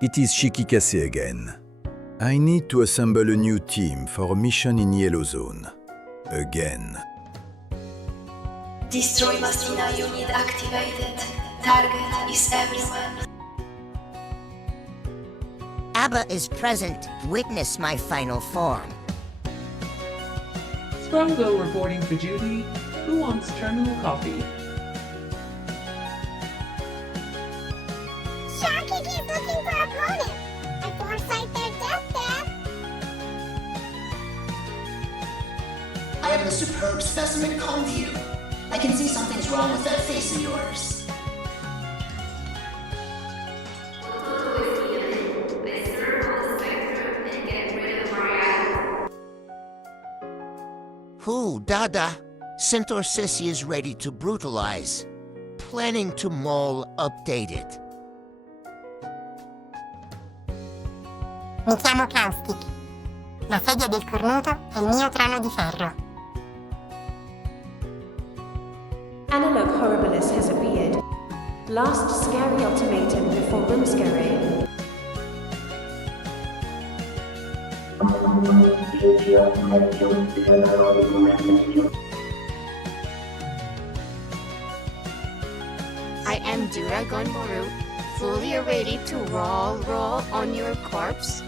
It is Shikikassé again. I need to assemble a new team for a mission in Yellow Zone. Again. Destroy Mastina unit activated. Target is everyone. Abba is present. Witness my final form. Strongo reporting for duty. Who wants terminal coffee? Shaki is looking for opponent. I foresight their death there. I have a superb specimen comb view. I can see something's wrong with that face of yours. Who, Dada? Centaur Sissy is ready to brutalize. Planning to maul updated. Mi chiamo Caustic. La sedia del cornuto è il mio trono di ferro. Analog Horribilis has appeared. Last scary ultimatum before room scary. I am Duragon Moru, fully ready to roll on your corpse.